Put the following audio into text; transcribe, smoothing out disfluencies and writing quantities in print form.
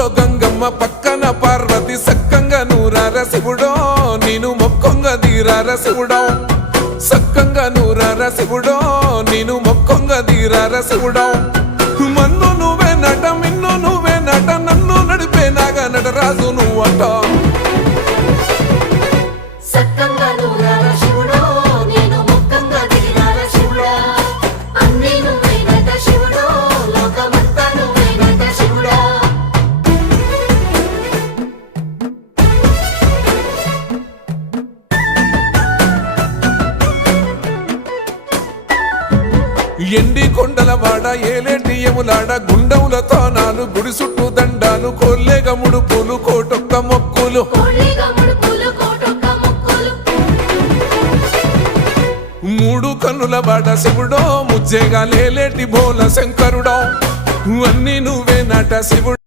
ఊర్లో గంగమ్మ పక్కన పార్వతి సక్కంగా నూరార శివుడో నేను మొక్కొంగ దీరార శివుడో సక్కంగా నూరార శివుడో నేను మొక్కొంగ దీరార శివుడో మన్ను నువ్వే నట మిన్ను నువ్వే నట నన్ను నడిపే నాగా నటరాజు నువ్వట ఎండి కొండల వాడ ఏలేటి యములాడ గుండముల తానాలు గుడి చుట్టూ దండాలు కోల్లేగ ముడుపులు కోటొక్క మొక్కులు మూడు కన్నుల వాడ శివుడో ముజ్జేగా లేలేటి బోల శంకరుడో అన్నీ నువ్వే నట శివుడు